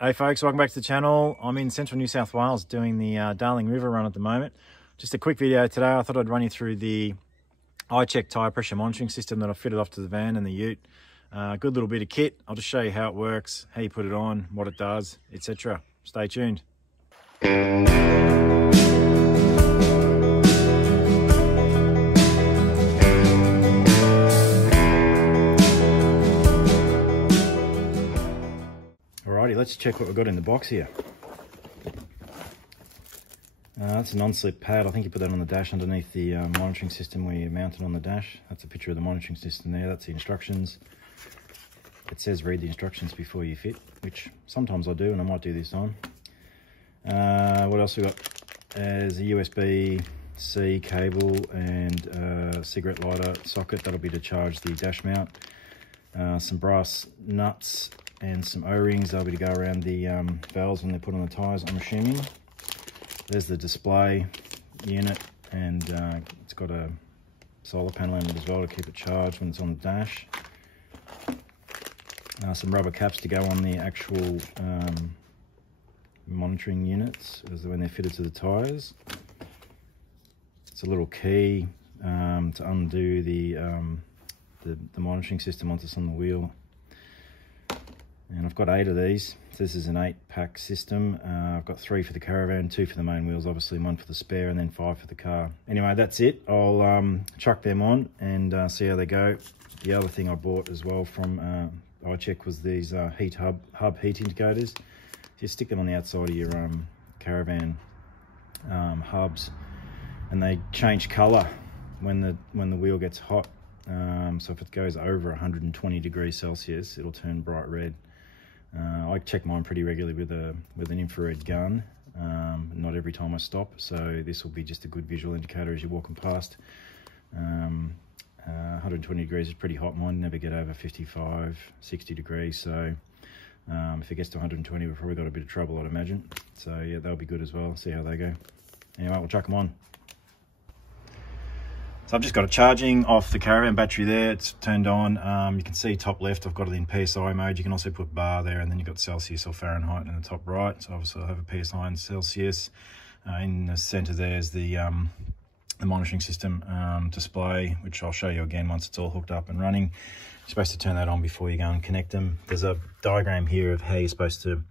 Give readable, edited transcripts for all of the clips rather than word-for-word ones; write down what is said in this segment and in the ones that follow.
Hey folks, welcome back to the channel. I'm in central New South Wales doing the Darling River run at the moment. Just a quick video today. I thought I'd run you through the iCheck tyre pressure monitoring system that I fitted off to the van and the ute. Good little bit of kit. I'll just show you how it works, how you put it on, what it does, etc. Stay tuned. Alrighty, let's check what we've got in the box here. That's a non-slip pad. I think you put that on the dash underneath the monitoring system where you mount it on the dash. That's a picture of the monitoring system there. That's the instructions. It says read the instructions before you fit, which sometimes I do, and I might do this on. What else we got? There's a USB-C cable and a cigarette lighter socket. That'll be to charge the dash mount. Some brass nuts and some O-rings. They'll be to go around the valves when they're put on the tyres, I'm assuming. There's the display unit, and it's got a solar panel in it as well to keep it charged when it's on the dash. Some rubber caps to go on the actual monitoring units when they're fitted to the tyres. It's a little key to undo the monitoring system once it's on the wheel. And I've got 8 of these. So this is an 8-pack system. I've got 3 for the caravan, 2 for the main wheels, obviously 1 for the spare, and then 5 for the car. Anyway, that's it. I'll chuck them on and see how they go. The other thing I bought as well from iCheck was these hub heat indicators. You stick them on the outside of your caravan hubs, and they change colour when the wheel gets hot. So if it goes over 120 degrees Celsius, it'll turn bright red. I check mine pretty regularly with an infrared gun, not every time I stop, so this will be just a good visual indicator as you're walking past. 120 degrees is pretty hot. Mine never get over 55, 60 degrees, so if it gets to 120, we've probably got a bit of trouble, I'd imagine. So yeah, they'll be good as well. See how they go. Anyway, we'll chuck them on. So I've just got it charging off the caravan battery there. It's turned on. You can see top left, I've got it in PSI mode. You can also put bar there, and then you've got Celsius or Fahrenheit in the top right. So obviously I'll have a PSI and Celsius. In the center there's the monitoring system display, which I'll show you again once it's all hooked up and running. You're supposed to turn that on before you go and connect them. There's a diagram here of how you're supposed to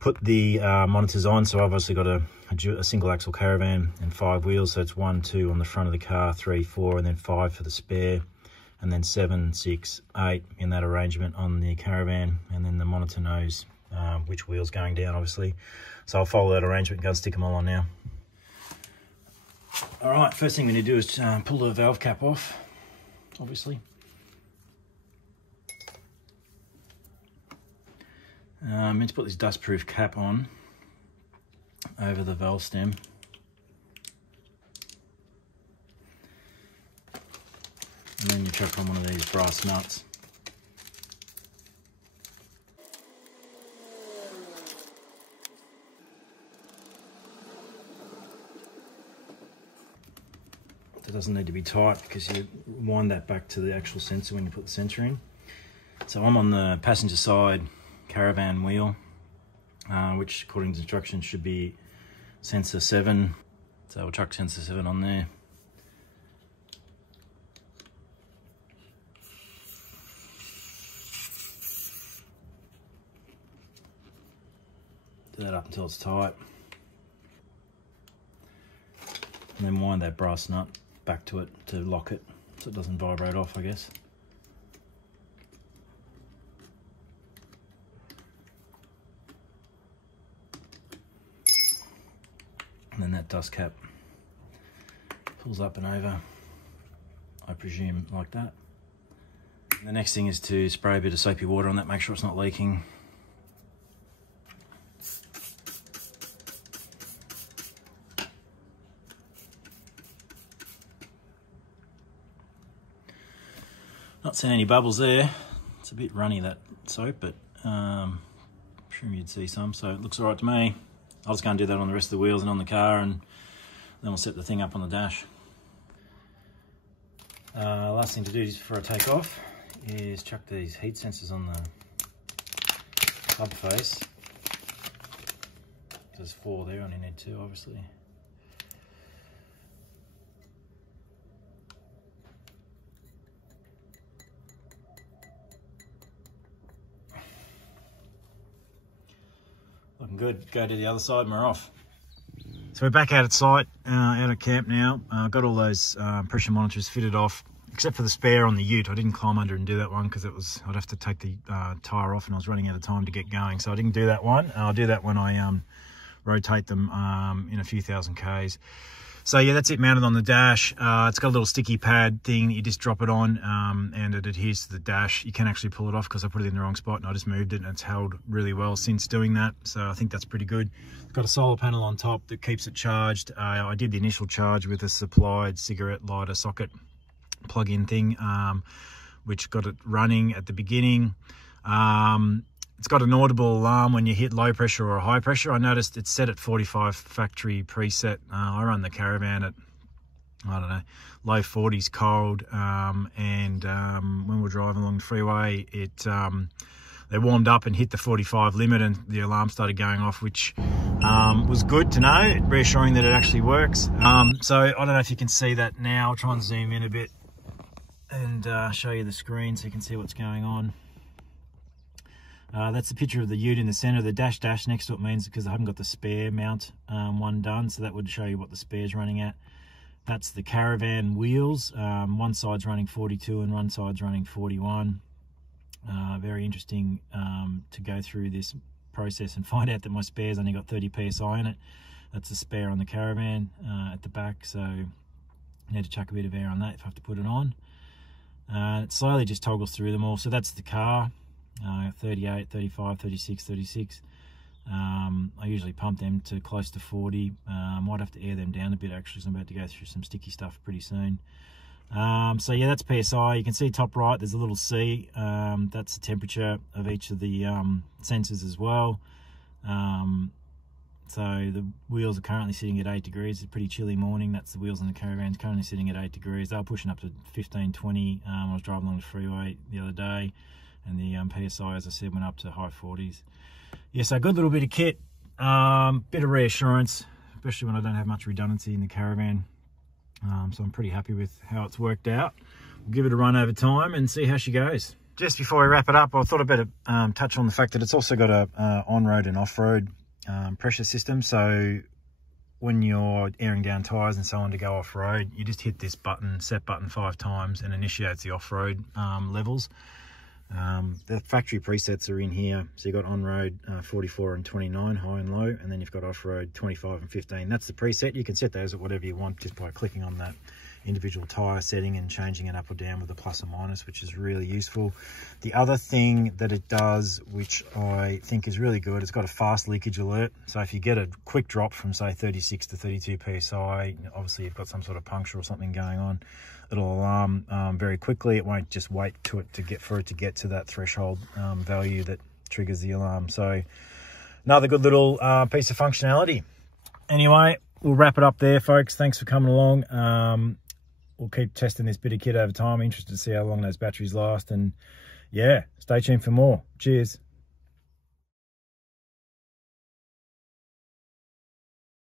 put the monitors on. So I've obviously got a single axle caravan and 5 wheels, so it's 1, 2 on the front of the car, 3, 4, and then 5 for the spare, and then 7, 6, 8 in that arrangement on the caravan, and then the monitor knows which wheel's going down, obviously. So I'll follow that arrangement and go and stick them all on now. All right, first thing we need to do is pull the valve cap off, obviously. I'm meant to put this dustproof cap on over the valve stem. And then you chuck on one of these brass nuts. It doesn't need to be tight because you wind that back to the actual sensor when you put the sensor in. So I'm on the passenger side caravan wheel, which according to instructions should be sensor 7. So we'll chuck sensor 7 on there. Do that up until it's tight. And then wind that brass nut back to it to lock it so it doesn't vibrate off, I guess. And then that dust cap pulls up and over, I presume like that. The next thing is to spray a bit of soapy water on that, make sure it's not leaking. Not seeing any bubbles there. It's a bit runny, that soap, but I'm sure you'd see some, so it looks all right to me. I'll just go and do that on the rest of the wheels and on the car, and then we'll set the thing up on the dash. Last thing to do before I take off is chuck these heat sensors on the hub face. There's 4 there, only need 2 obviously. Looking good. Go to the other side and we're off. So we're back out at site, out at camp now. Got all those pressure monitors fitted off, except for the spare on the ute. I didn't climb under and do that one because I'd have to take the tyre off and I was running out of time to get going. So I didn't do that one. I'll do that when I rotate them in a few thousand Ks. So yeah, that's it mounted on the dash. It's got a little sticky pad thing that you just drop it on and it adheres to the dash. You can actually pull it off because I put it in the wrong spot and I just moved it and it's held really well since doing that. So I think that's pretty good. It's got a solar panel on top that keeps it charged. I did the initial charge with a supplied cigarette lighter socket plug-in thing, which got it running at the beginning. It's got an audible alarm when you hit low pressure or high pressure. I noticed it's set at 45 factory preset. I run the caravan at, I don't know, low 40s cold. And when we're driving along the freeway, they warmed up and hit the 45 limit and the alarm started going off, which was good to know, reassuring that it actually works. So I don't know if you can see that now. I'll try and zoom in a bit and show you the screen so you can see what's going on. That's a picture of the ute in the center. The dash next to it means because I haven't got the spare mount one done, so that would show you what the spare's running at. That's the caravan wheels. One side's running 42 and one side's running 41. Very interesting to go through this process and find out that my spare's only got 30 psi in it. That's a spare on the caravan at the back, so I need to chuck a bit of air on that if I have to put it on. It slowly just toggles through them all. So that's the car. 38, 35, 36, 36. I usually pump them to close to 40. Might have to air them down a bit actually, so I'm about to go through some sticky stuff pretty soon. So yeah, that's PSI. You can see top right, there's a little C. That's the temperature of each of the sensors as well. So the wheels are currently sitting at 8 degrees. It's a pretty chilly morning. That's the wheels on the caravan, currently sitting at 8 degrees. They were pushing up to 15, 20. I was driving along the freeway the other day. And the PSI, as I said, went up to high 40s. Yeah, so a good little bit of kit, bit of reassurance, especially when I don't have much redundancy in the caravan. So I'm pretty happy with how it's worked out. We'll give it a run over time and see how she goes. Just before we wrap it up, I thought I'd better touch on the fact that it's also got a on-road and off-road pressure system. So when you're airing down tyres and so on to go off-road, you just hit this button, set button 5 times and initiates the off-road levels. The factory presets are in here, so you've got on-road 44 and 29 high and low, and then you've got off-road 25 and 15. That's the preset. You can set those at whatever you want just by clicking on that individual tyre setting and changing it up or down with a plus or minus, which is really useful. The other thing that it does, which I think is really good, it's got a fast leakage alert. So if you get a quick drop from say 36 to 32 psi, obviously you've got some sort of puncture or something going on, it'll alarm very quickly. It won't just wait for it to get to that threshold value that triggers the alarm. So another good little piece of functionality. Anyway, we'll wrap it up there, folks. Thanks for coming along. We'll keep testing this bit of kit over time. I'm interested to see how long those batteries last, and yeah, stay tuned for more. Cheers.